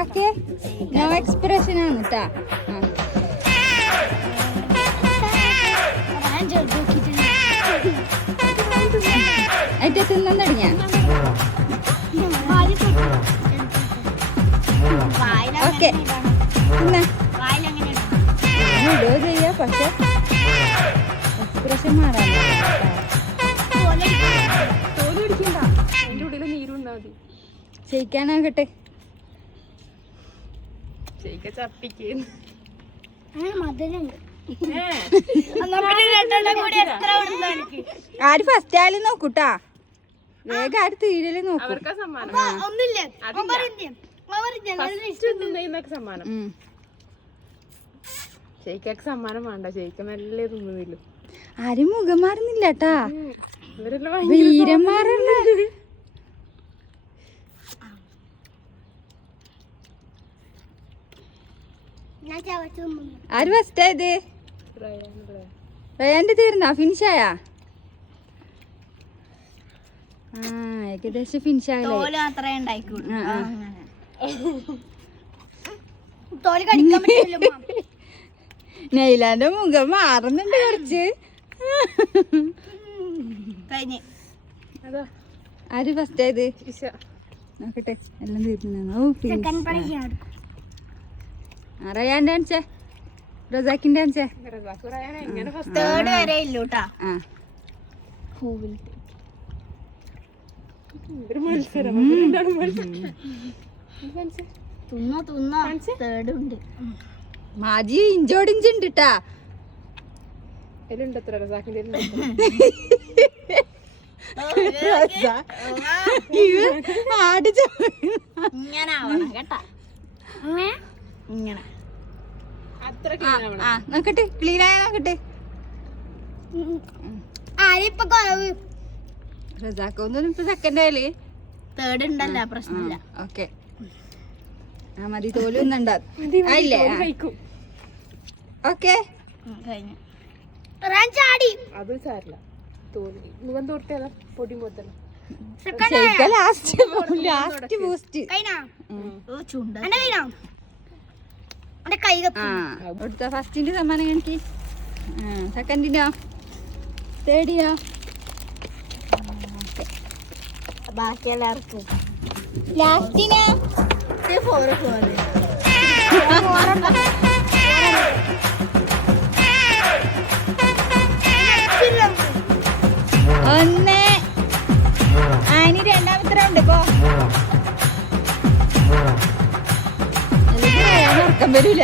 Okay no expression ആണ് കേട്ടാ. അതിന്റെ തിന്നാൻ തുടങ്ങിയ ഓക്കെ ഇടോ ചെയ്യാ. പക്ഷെ എക്സ്പ്രഷൻ മാറാൻ ചെയ്യിക്കാനാകട്ടെ. ആര് ഫസ്റ്റ് ആയാലും നോക്കൂട്ടാ. വേഗം ആര് തീരല് നോക്കും. സമ്മാനം വേണ്ട. ജയിക്ക നല്ല തിന്നില്ല. ആരും മുഖം മാറുന്നില്ല കേട്ടാ. വീരന്മാരല്ലേ. ആര് ഫസ്റ്റ് ആയത്? റയാന്റെ തീർന്നാ? ഫിനിഷായാ? ഏകദേശം ഫിനിഷായല്ലോ. നൈലാന്റെ മുഖം മാറുന്നുണ്ട് കുറച്ച്. ആര് ഫസ്റ്റ് ആയത്? നോക്കട്ടെ എല്ലാം തീർന്നു. റയാന്റെ കാണിച്ചേ, റസാക്കിന്റെ കാണിച്ചേ. തേർഡ് വരെ ഇല്ലൂട്ടാ. മാജി ഇഞ്ചോടിഞ്ച് ഉണ്ട് ട്ടാ. നോക്കട്ടെ ക്ലീൻ ആയ നോക്കട്ടെ. റസാക്കൊന്നും ഇപ്പൊ സെക്കൻഡ് ആയാലേ തേർഡ് ഉണ്ടല്ലോ, പ്രശ്നമില്ല. ഓക്കെ ആ മതി. തോലൊന്നും ആയില്ലേ? Okay last boost. ഫസ്റ്റിന്റെ സമ്മാനം എനിക്ക്, സെക്കൻഡിനോ തേർഡിനോ? ബാക്കി എല്ലാവർക്കും ലാസ്റ്റിനോ? ഒന്ന് ആനി രണ്ടാമത്തെ റൗണ്ട് പോ. ഉറക്കം വരൂല.